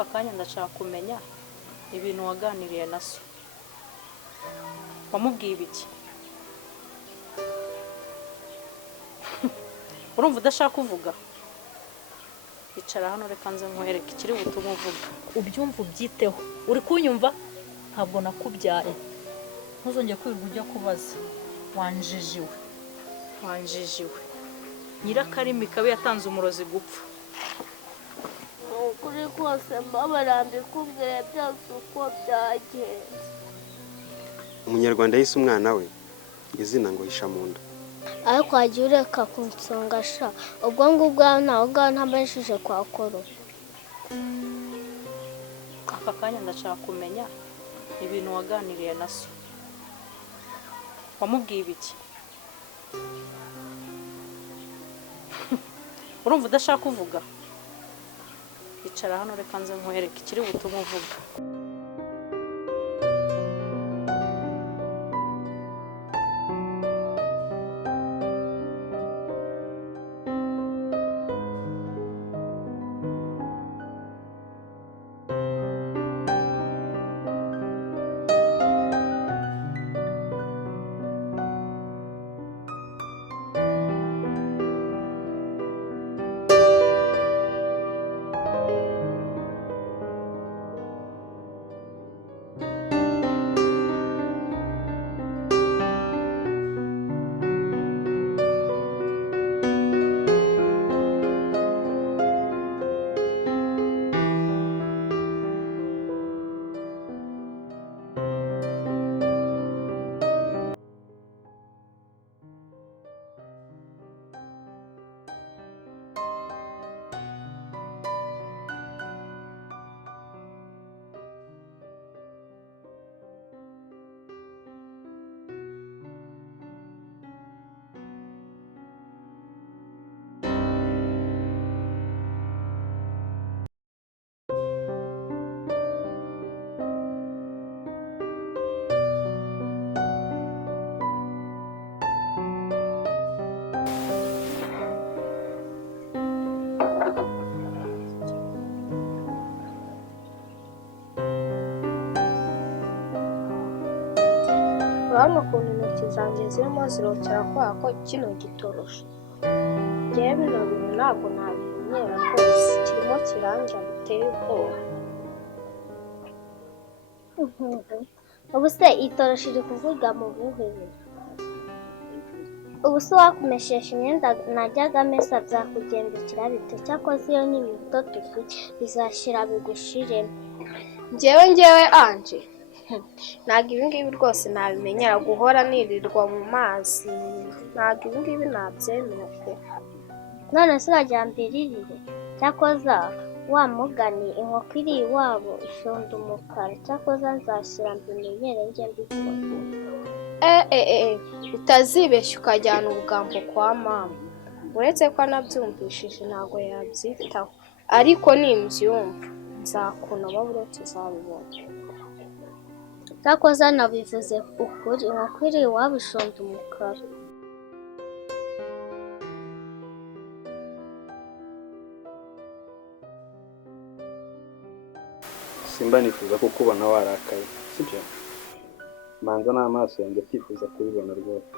aka kanya ndashaka kumenya ibintu waganiriye na so. Wamubwiye ibiki? Urumva udashaka kuvuga? Icara hano reka nze nkwereke ikiri butume uvuga. Ubyumva ubyiteho. Uri kunyumva? Ntabwo nakubyaye. Ntuzongeye kwirirwa ujya kubaza. Wanjijiwe. Nyirakarimi kabi yatanze umurozi gupfa. Ukuri kose mbabarambi kubwira byose uko byagenze. Umunyarwanda yise umwana we izina ngo hisha mu nda. Ariko wagiye ureka kunsonga sha, ubwo ngubwo nawe ubwawe ntabashije kwa Kora. Aka kanya ndashaka kumenya ibintu waganiriye na so. Wamubwiye ibiki? Urumva udashaka kuvuga? Icara hano reka nze nkwereke ikiri butume uvuga. Urabona ukuntu intoki zanjye zirimo zirokera kubera ko kino gitoroshe. Njyewe bino bintu ntabwo nabimenyera rwose, kirimo kirandya biteye ubwoba. Ubu se itoroshe iri kuvuga mu buhe buryo? Ubu se wakumeshesha imyenda najyaga mesa byakugendekera bite? Cyakoze iyo n'imibuto dufite bizashyira bigushiremo. Njyewe Ange, ntabwo ibi ngibi rwose nabimenyera, guhora nirirwa mu mazi, ntabwo ibi ngibi nabyemera pe. None se urajya mbirire? Cyakoze wa mugani inkoko iri iwabo ishonda umukara, cyakoze nzashyira mbimenyere njye mbikora. Utazibeshya ukajyana ubugambo kwa mama, uretse ko anabyumvishije ntabwo yabyitaho, ariko nimbyumva nzakunama buriya tuzabibona. Cyakoze nabivuze ukuri, inkoko iri iwabo ishonda umukara. Simba nifuza kukubona warakaye, sibyo? Manza n'amaso yanjye atifuza kubibona rwose.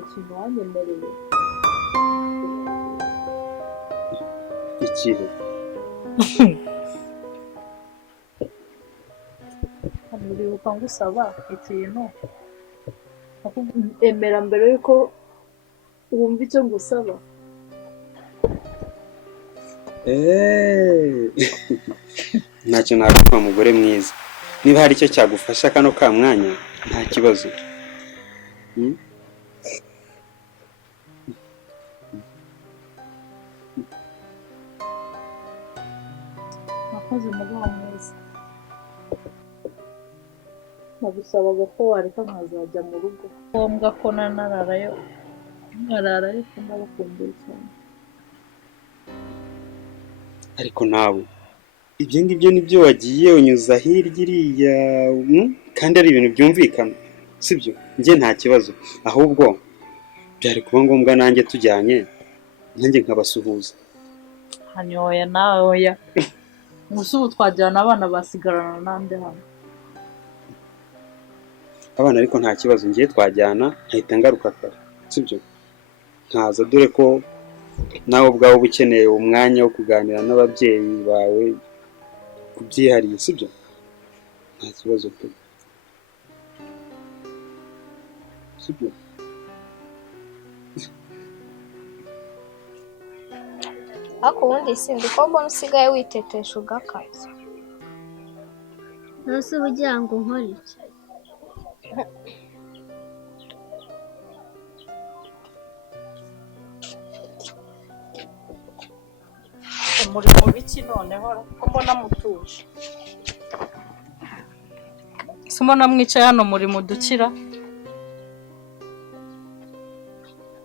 Ikintu wanyemereye. Ikihe? Uribuka ngusaba ikintu emera mbere yuko wumva icyo ngusaba. Ntacyo naguha mugore mwiza, niba hari icyo cyagufasha kano ka mwanya nta kibazo. Nakoze umugabo mwiza, nagusabaga ko wareka nkazajya mu rugo, ngombwa ko nanararayo ko ndabakumbuye cyane. Ariko nawe ibyo ngibyo nibyo wagiye unyuza hirya iriya, kandi ari ibintu byumvikana, sibyo? Njye nta kibazo, ahubwo byari kuba ngombwa nanjye tujyanye nanjye nkabasuhuza. hanyoya nawe oya gusa ubu twajyana abana basigarana nande hano Abana ariko nta kibazo, ngiye twajyana nkahita ngaruka kare, sibyo? Nkaza dore ko nawe ubwawe uba ukeneye umwanya wo kuganira n'ababyeyi bawe kubyihariye, sibyo? Nta kibazo pe, sibyo? ariko ubundi sindi ko mbona usigaye witetesha ugakaza. Nose uba ugira ngo nkore iki? muri mu biki noneho ko mbona mutuje Simona mwicaye hano muri mudukira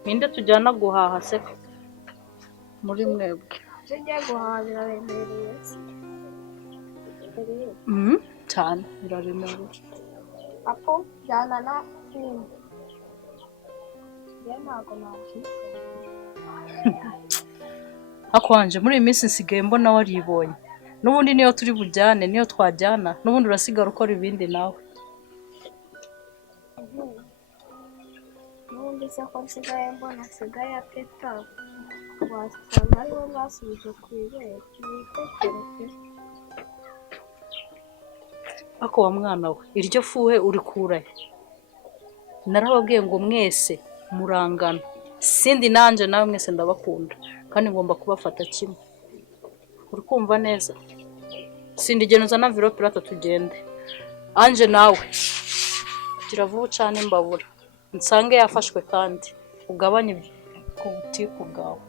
ninde tujyana guhaha se muri mwebwe Tujya guhaha biraremereye cyane biraremereye apo jyana na filime ntabwo nabyita Ako Ange muri iyi minsi nsigaye mbona waribonye n'ubundi niyo turi bujyane niyo twajyana n'ubundi urasigara ukora ibindi nawe n'ubundi se ko nsigaye mbona nsigaye apeta wasanga ariwe basubije ku ibere ibitekerezo. Ako wa mwana we iryo fuhe uri kurahe narababwiye ngo mwese murangana sindi nanje nawe mwese ndabakunda kandi ngomba kubafata kimwe uri kumva neza sindi genuza na envelope rata tugende Ange nawe gira vuba cyane mbabura nsange yafashwe kandi ugabanye ku butiku bwawe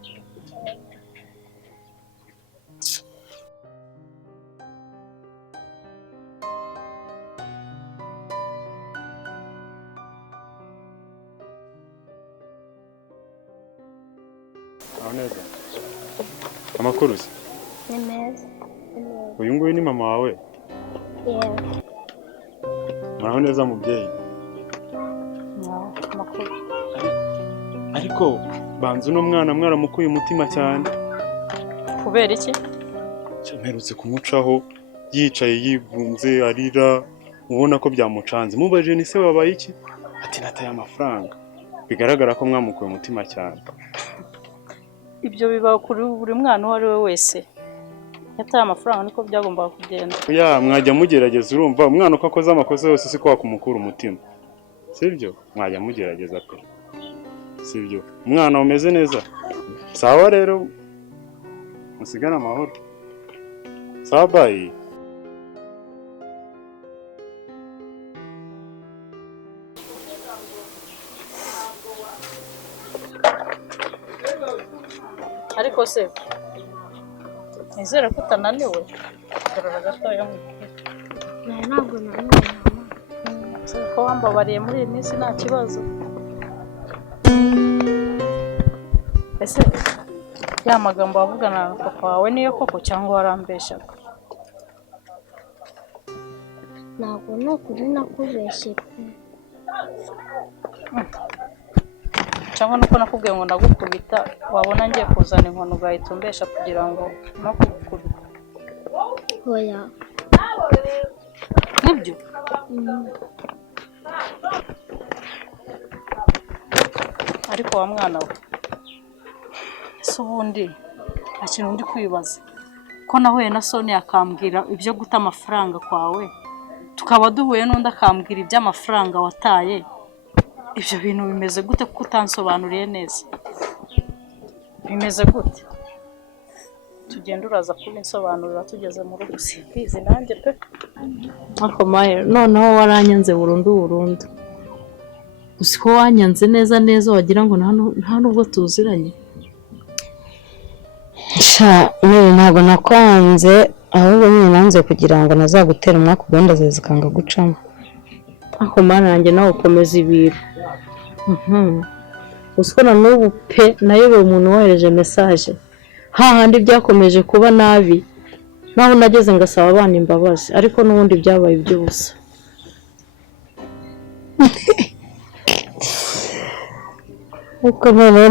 neza. Amakuru se? Ni meza. Uyu nguyu ni mama wawe? Yewe. Muraho neza mubyeyi? Amakuru. Ariko banza uno mwana mwaramukuye umutima cyane. Kubera iki? Mperutse kumucaho yicaye yigunze arira ubona ko byamucanze. Mubaje ni se wabaye iki? Ati nataye amafaranga. Bigaragara ko mwamukuye umutima cyane. Ibyo biba kuri buri mwana uwo ari we wese yataye amafaranga niko byagombaga kugenda ya mwajya mugerageza urumva umwana uko akoze amakosa yose siko wakumukura umutima sibyo mwajya mugerageza pe sibyo umwana umeze neza sawa rero musigana amahoro sawa bye ariko se nizere ko utananiwe garara gatoya ntabwo naniwe ko wambabariye muri iyi minsi nta kibazo ese ya magambo wavugana na papa wawe niyo koko cyangwa warambeshaga ntabwo ni ukuri nakubeshye pe cyangwa nuko nakubwiye ngo ndagukubita wabona ngiye kuzana inkono ugahita umbesha kugira ngo no kugukubita oya nibyo ariko wa mwana we ese ubundi nta kintu ndi kwibaza ko nahuye na Sonia akambwira ibyo guta amafaranga kwawe tukaba duhuye n'undi akambwira iby'amafaranga wataye ibyo bintu bimeze gute kuko utansobanuriye neza bimeze gute tugenda uraza kubinsobanurira tugeze mu rugo simbizi nanjye pe ariko mahe noneho waranyanze burundu uzi ko wanyanze neza wagira ngo nta nubwo tuziranye ntabwo nakwanze ahubwo nyine nanze kugira ngo nazagutera umwaka uganda ze zikanga gucamo ako mana yanjye nawe ukomeza ibiro uzi na n'ubu pe nayobewe umuntu wohereje mesaje hahandi byakomeje kuba nabi naho nageze ngasaba abana imbabazi ariko n'ubundi byabaye iby'ubusa ariko noneho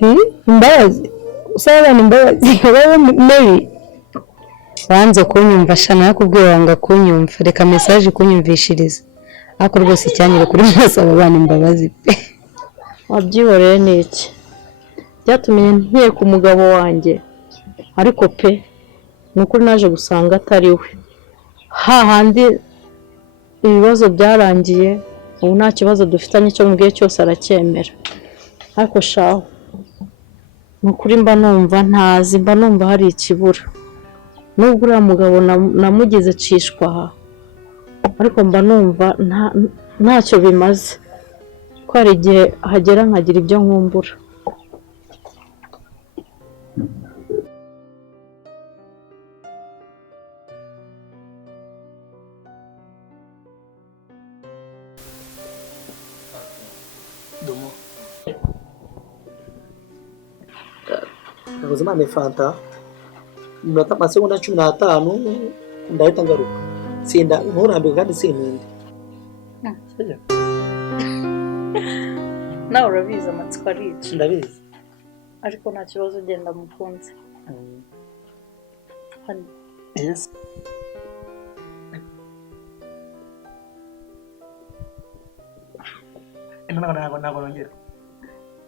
imbabazi usaba imbabazi wowe Mary wanze kunyumva shana yakubwiye wanga kunyumva reka message kunyumvishiriza ako rwose cyanyire kuri masaba abana imbabazi pe wabyihoreye n'iki byatumye ntiye ku mugabo wanjye ariko pe nukuri naje gusanga atari we hahandi ibibazo byarangiye ubu nta kibazo dufitanye cyo mubwiye cyose aracyemera ariko shaho nukuri mba numva ntazi mba numva hari ikibura nubwo uriya mugabo namugize cishwa ariko mba numva ntacyo bimaze ko hari igihe hagera nkagira ibyo nkumbura Domo. Ubuzima ni fanta. Minota masegonda 15 ndahita ngaruka. Sinda nturambe kandi sininde. Sije. nawe urabizi amatsiko arica Ndabizi. ariko nta kibazo ugenda mukunze Yes.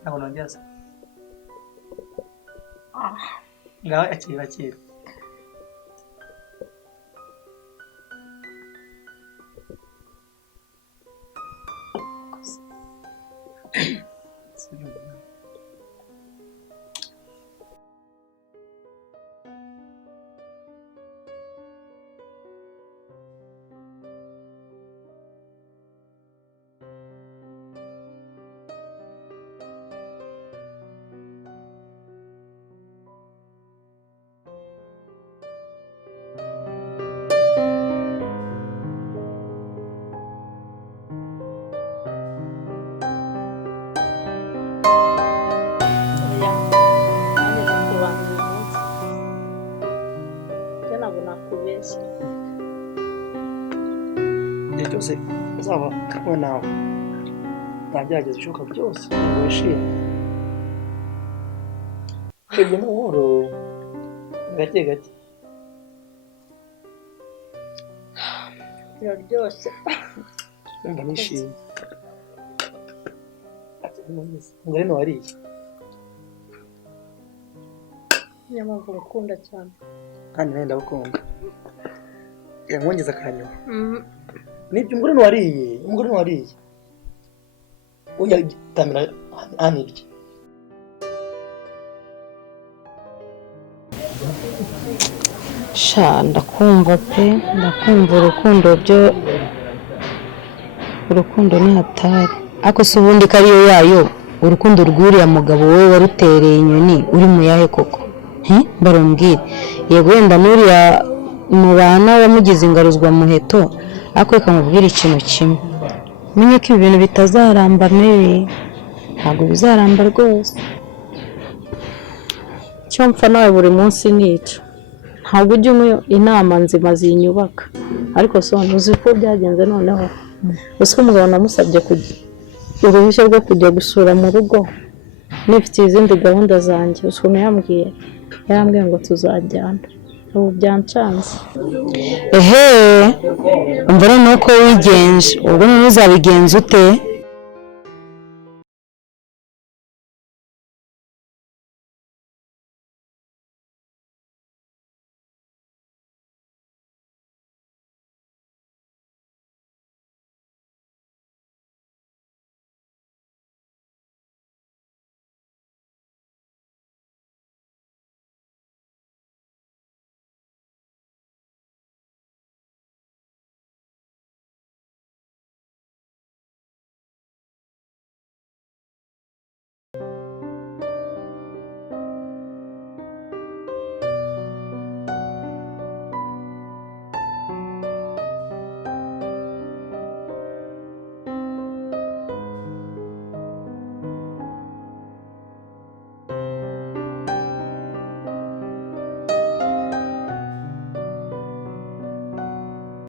Ntabwo nongera se. Ngaho akira. Byose uzaba kumwe nawe ndagerageza ibishoboka byose wishime twebwe n'uworo gake biraryoshye numva nishimye ngo rero wariye niyo mpamvu ngukunda cyane kandi nawe ndagukunda yamwongeza akanyuma nibyo umugore wariye oya tamira anirye sha ndakumva pe ndakumva urukundo ni hatari ako se ubundi kariyo yayo urukundo rwuriya mugabo wowe warutereye inyoni uri mu yahe koko barumbwire yego wenda nuriya mu bana wamugize ingaruzwa muheto ako reka mubwire ikintu kimwe menye ko ibi bintu bitazaramba Mary ntabwo bizaramba rwose cyo mpfa nawe buri munsi nica ntabwo ujya umwe inama nzima zinyubaka ariko sone uzi ko byagenze noneho uzi ko umugabo namusabye uruhushya rwo kujya gusura mu rugo nifite izindi gahunda zanjye ukuntu yambwiye ngo tuzajyana ubu byancanze umva nuko wigenje ubwo none uzabigenza ute